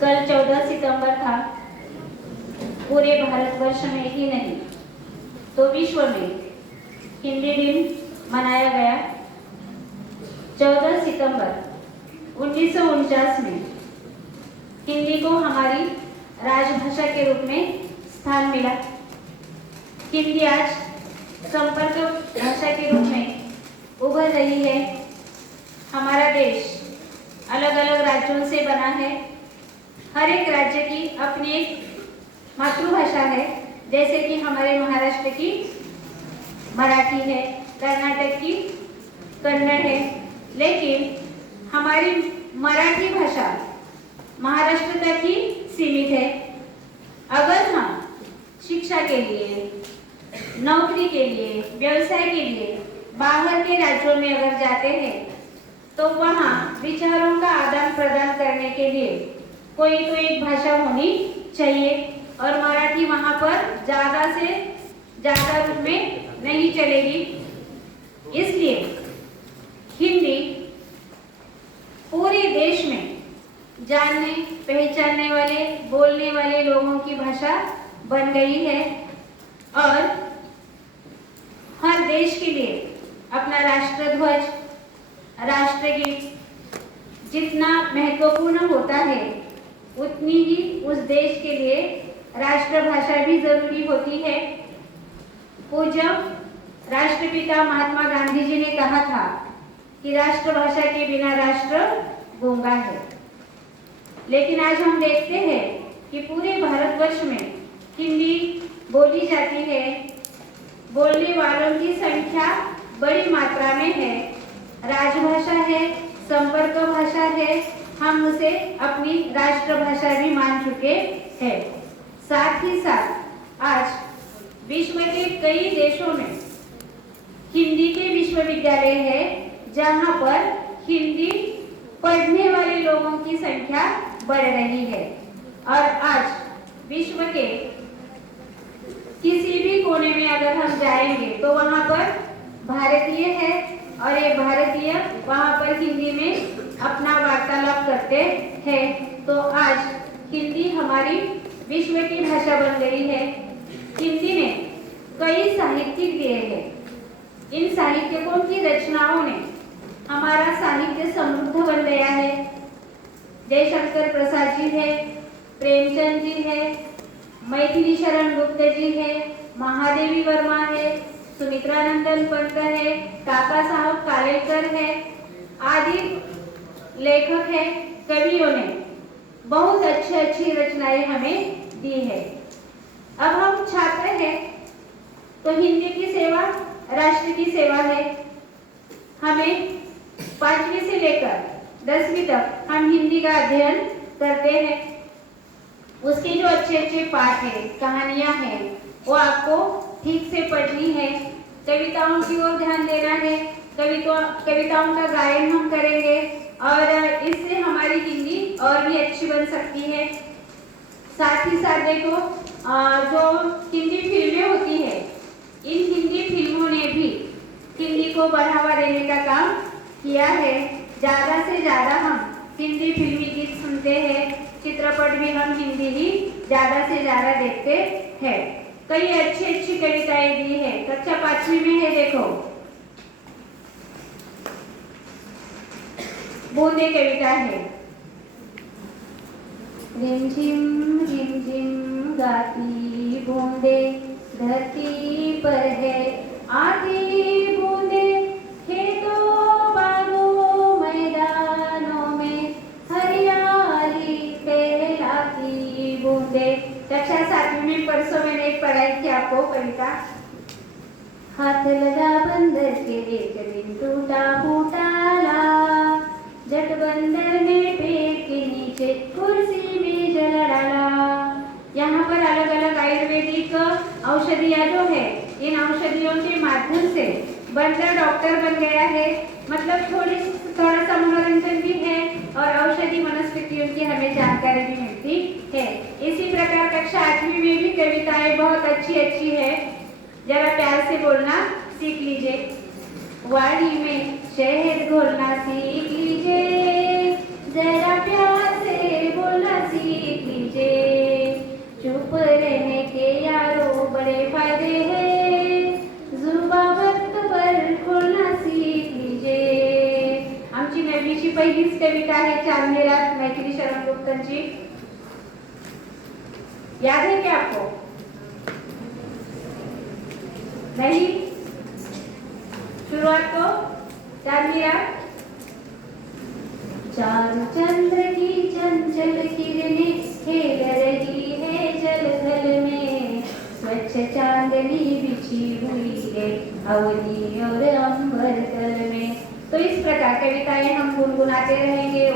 कल 14 सितंबर था। पूरे भारतवर्ष में ही नहीं तो विश्व में हिंदी दिन मनाया गया। 14 सितंबर 1949 में हिंदी को हमारी राजभाषा के रूप में स्थान मिला। हिंदी आज संपर्क भाषा के रूप में उभर रही है। हमारा देश अलग अलग राज्यों से बना है। हर एक राज्य की अपनी एक मातृभाषा है। जैसे कि हमारे महाराष्ट्र की मराठी है, कर्नाटक की कन्नड़ है, लेकिन हमारी मराठी भाषा महाराष्ट्र तक ही सीमित है। अगर हम शिक्षा के लिए, नौकरी के लिए, व्यवसाय के लिए बाहर के राज्यों में अगर जाते हैं तो वहाँ विचारों का आदान प्रदान करने के लिए कोई तो एक भाषा होनी चाहिए और मराठी वहाँ पर ज़्यादा से ज़्यादा रूप में नहीं चलेगी। इसलिए हिंदी पूरे देश में जानने पहचानने वाले, बोलने वाले लोगों की भाषा बन गई है और हर देश के लिए अपना राष्ट्रध्वज, राष्ट्रगीत जितना महत्वपूर्ण होता है उतनी ही उस देश के लिए राष्ट्रभाषा भी जरूरी होती है। पूज्य राष्ट्रपिता महात्मा गांधी जी ने कहा था कि राष्ट्रभाषा के बिना राष्ट्र गूंगा है। लेकिन आज हम देखते हैं कि पूरे भारतवर्ष में हिंदी बोली जाती है। बोलने वालों की संख्या बड़ी मात्रा में है। राजभाषा है, संपर्क भाषा है, हम उसे अपनी राष्ट्रभाषा भी मान चुके हैं। साथ ही साथ आज विश्व के कई देशों में हिंदी के विश्वविद्यालय है जहां पर हिंदी पढ़ने वाले लोगों की संख्या बढ़ रही है। और आज विश्व के किसी भी कोने में अगर हम जाएंगे तो वहां पर भारतीय है और ये भारतीय वहां पर हिंदी में अपना वार्तालाप करते हैं। तो आज हिंदी हमारी विश्व की भाषा बन गई है। हिंदी ने कई साहित्यिक दिए हैं। इन साहित्यकों की रचनाओं ने हमारा साहित्य समृद्ध बन गया है। जयशंकर प्रसाद जी है, प्रेमचंद जी है, मैथिली शरण गुप्त जी है, महादेवी वर्मा है, सुमित्रानंदन पंत है, काका साहब कालेलकर है, आदि लेखक है, कवियों ने बहुत अच्छी रचनाएं हमें दी है। अब हम छात्र हैं तो हिंदी की सेवा राष्ट्र की सेवा है। हमें 5वीं से लेकर 10वीं तक हम हिंदी का अध्ययन करते हैं। उसके जो अच्छे पाठ है, कहानियां हैं, वो आपको ठीक से पढ़नी है। कविताओं की ओर ध्यान देना है। कविताओं का गायन हम करेंगे और इससे हमारी हिंदी और भी अच्छी बन सकती है। साथ ही साथ देखो जो हिंदी फिल्में होती है, इन हिंदी फिल्मों ने भी हिंदी को बढ़ावा देने का काम किया है। ज़्यादा से ज़्यादा हम हिंदी फिल्मी गीत सुनते हैं, चित्रपट भी हम हिंदी ही ज़्यादा से ज़्यादा देखते हैं। कई अच्छी कविताएं दी है। कक्षा 5वीं में है, देखो बूंदे कविता है। रिमझिम गाती बूंदे धरती पर है आती बूंदे, खेतों बागों मैदानों में हरियाली फैलाती बूंदे। कक्षा 7वीं में परसों मैंने एक पढ़ाई थी आपको कविता। हाथ लगा बंदर के एक दिन टूटा फूटा ला, जट बंदर ने पेड़ के नीचे कुर्सी में जला डाला। यहाँ पर अलग अलग आयुर्वेदिक औषधियाँ जो है, इन औषधियों के माध्यम से बंदर डॉक्टर बन गया है। मतलब थोड़ा सा मनोरंजन भी है और औषधि वनस्पतियों की हमें जानकारी भी मिलती है। इसी प्रकार कक्षा 8वीं में भी कविताएं बहुत अच्छी है। जरा प्यार से बोलना सीख लीजिए। वाड़ी में शहद घोलना सीख लीजिए, जरा प्यार से बोलना सीख कविता है चांदनी रात मैथिली शरण गुप्तन जी। याद है क्या आपको? नहीं? शुरुआत को चांदनी रात। चांद चंद्र की चंचल किरणें खेल रही है जल थल में, स्वच्छ चांदनी बिछी हुई है अवनी और अंबर तल में। तो इस प्रकार कविताएं हम गुनगुनाते रहेंगे।